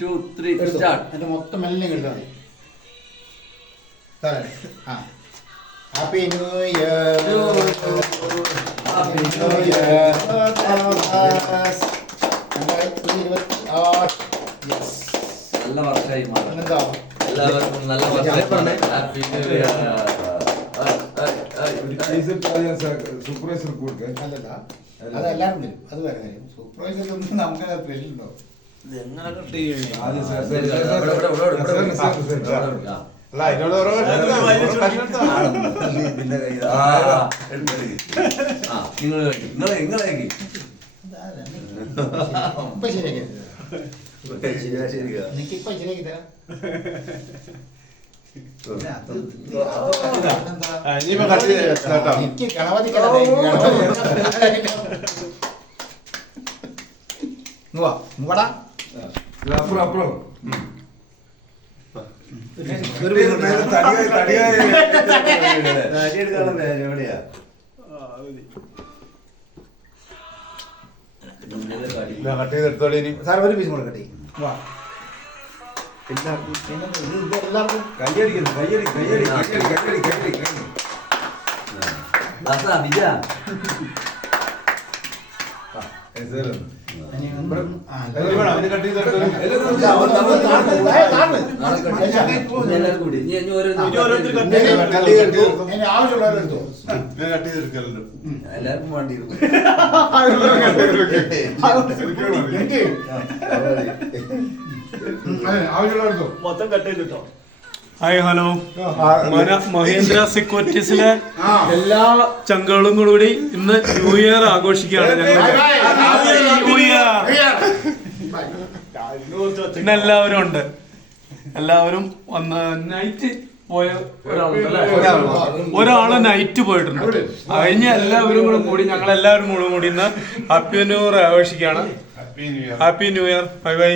2, 3 start. അതിന്റെ മൊത്തം എല്ലാം എടുത്താൽ മതി. Happy new year. Happy new year. 2026. നല്ല വർഷമായി മാറും. എന്താ എല്ലാവർക്കും നല്ല വർഷം. Happy new year. സൂപ്പർവൈസർ കൊടുക്കാൻ അല്ലല്ല, അത് എല്ലാവരും തരും. അത് വേറെ കാര്യം. സൂപ്പർവൈസറിലൊന്നും നമുക്ക് സ്പെഷ്യൽ ഉണ്ടോ? ഇപ്പൊ ശരിയാക്കി എനിക്കിപ്പൊ ശരിയാക്കി തരാം. എനിക്ക് ഗണപതി കട്ട് ചെയ്തെടുത്തോളി. ഇനി സാർ ഒരു പീസ് കൂടെ കട്ടി. എല്ലാവർക്കും കയ്യടിക്കുന്നു. കയ്യടി. അവന് കട്ട് ചെയ്തെടുത്തോളി. ആവശ്യമുള്ളവരെടുത്തോ. ഞാൻ കട്ട് ചെയ്തെടുക്കലുണ്ട്. എല്ലാവർക്കും വേണ്ടി എനിക്ക് ആവശ്യമുള്ളവരെടുത്തോ. മൊത്തം കട്ട് ചെയ്തിട്ടോ. ഹായ് ഹലോ, മഹീന്ദ്ര സെക്യൂരിറ്റീസിലെ എല്ലാ ചങ്കുകളും കൂടി ഇന്ന് ന്യൂ ഇയർ ആഘോഷിക്കുകയാണ്. ഞങ്ങൾ ന്യൂ ഇയർ ഇന്ന് എല്ലാവരും ഉണ്ട്. എല്ലാവരും വന്ന് നൈറ്റ് പോയ ഒരാള് നൈറ്റ് പോയിട്ടുണ്ട്. കഴിഞ്ഞ എല്ലാവരും കൂടി ഞങ്ങൾ എല്ലാവരും കൂടി ഇന്ന് ഹാപ്പി ന്യൂ ഇയർ ആഘോഷിക്കുകയാണ്. Happy new year. Bye bye.